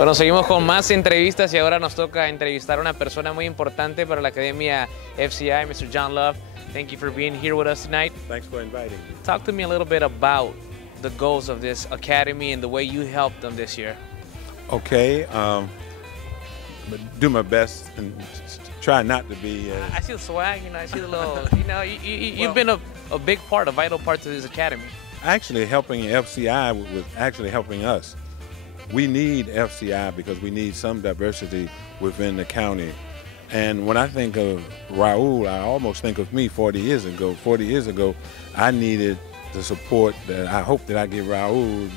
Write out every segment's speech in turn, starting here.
Bueno, seguimos con más entrevistas y ahora nos toca entrevistar a una persona muy importante para la Academia FCI, Mr. Jhon Love. Thank you for being here with us tonight. Thanks for inviting me. Talk to me a little bit about the goals of this academy and the way you helped them this year. Okay, do my best and try not to be. I see the swag, I see the little, you've been a big part, a vital part to this academy. Actually, helping FCI was actually helping us. We need FCI because we need some diversity within the county. And when I think of Raul, I almost think of me 40 years ago. 40 years ago, I needed the support that I hope that I give Raul.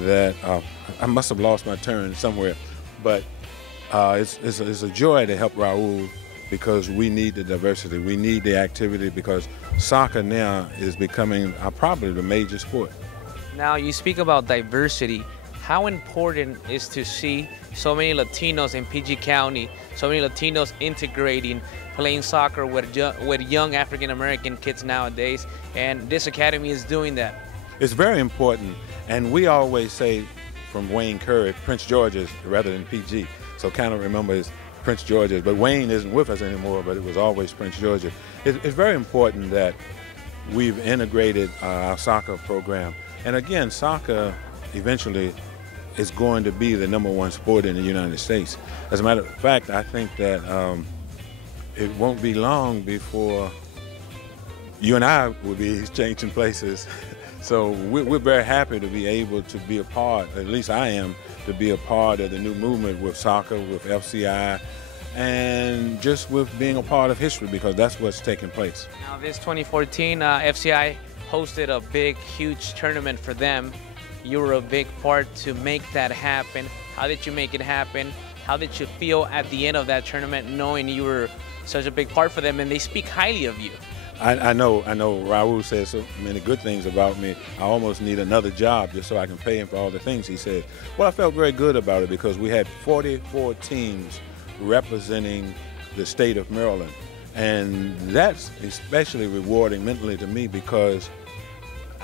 That I must have lost my turn somewhere, but it's a joy to help Raul because we need the diversity, we need the activity because soccer now is becoming probably the major sport. Now you speak about diversity. How important is to see so many Latinos in PG County, so many Latinos integrating, playing soccer with young African American kids nowadays, and this academy is doing that? It's very important, and we always say from Wayne Curry, Prince George's rather than PG, so kind of remember it's Prince George's, but Wayne isn't with us anymore, but it was always Prince George's. It's very important that we've integrated our soccer program, and again, soccer eventually is going to be the #1 sport in the United States. As a matter of fact, I think that it won't be long before you and I will be exchanging places. So we're very happy to be able to be a part, at least I am, to be a part of the new movement with soccer, with FCI, and just with being a part of history because that's what's taking place. Now this 2014 FCI hosted a big, huge tournament for them. You were a big part to make that happen. How did you make it happen? How did you feel at the end of that tournament knowing you were such a big part for them and they speak highly of you? I know Raul says so many good things about me. I almost need another job just so I can pay him for all the things he said. Well, I felt very good about it because we had 44 teams representing the state of Maryland. And that's especially rewarding mentally to me because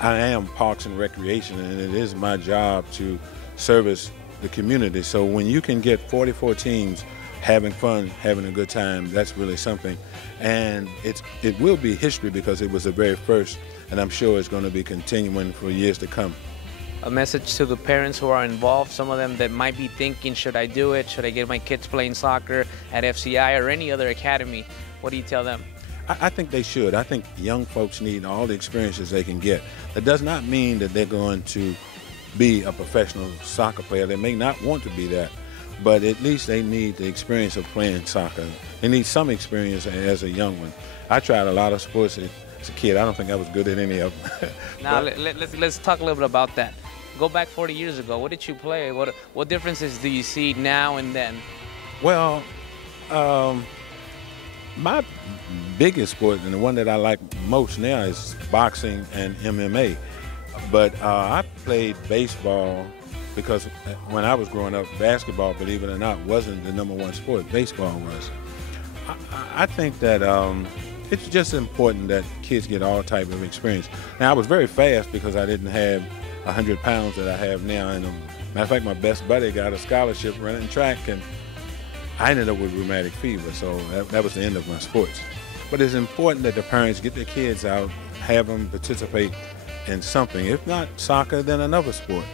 I am Parks and Recreation, and it is my job to service the community. So when you can get 44 teams having fun, having a good time, that's really something. And it will be history because it was the very first, and I'm sure it's going to be continuing for years to come. A message to the parents who are involved, some of them that might be thinking, should I do it? Should I get my kids playing soccer at FCI or any other academy? What do you tell them? I think they should. I think young folks need all the experiences they can get. That does not mean that they're going to be a professional soccer player. They may not want to be that, but at least they need the experience of playing soccer. They need some experience as a young one. I tried a lot of sports as a kid. I don't think I was good at any of them. Now let's talk a little bit about that. Go back 40 years ago. What did you play? What differences do you see now and then? Well, my biggest sport and the one that I like most now is boxing and MMA. But I played baseball because when I was growing up, basketball, believe it or not, wasn't the #1 sport. Baseball was. I think that it's just important that kids get all type of experience. Now, I was very fast because I didn't have 100 pounds that I have now. And matter of fact, my best buddy got a scholarship running track, and I ended up with rheumatic fever, so that was the end of my sports. But it's important that the parents get their kids out, have them participate in something. If not soccer, then another sport.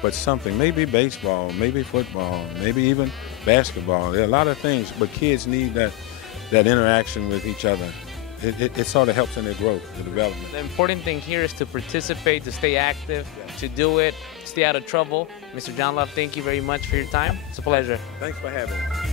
But something, maybe baseball, maybe football, maybe even basketball. There are a lot of things, but kids need that interaction with each other. It sort of helps in their growth, their development. The important thing here is to participate, to stay active, to do it, stay out of trouble. Mr. Jhon Love, thank you very much for your time. It's a pleasure. Thanks for having me.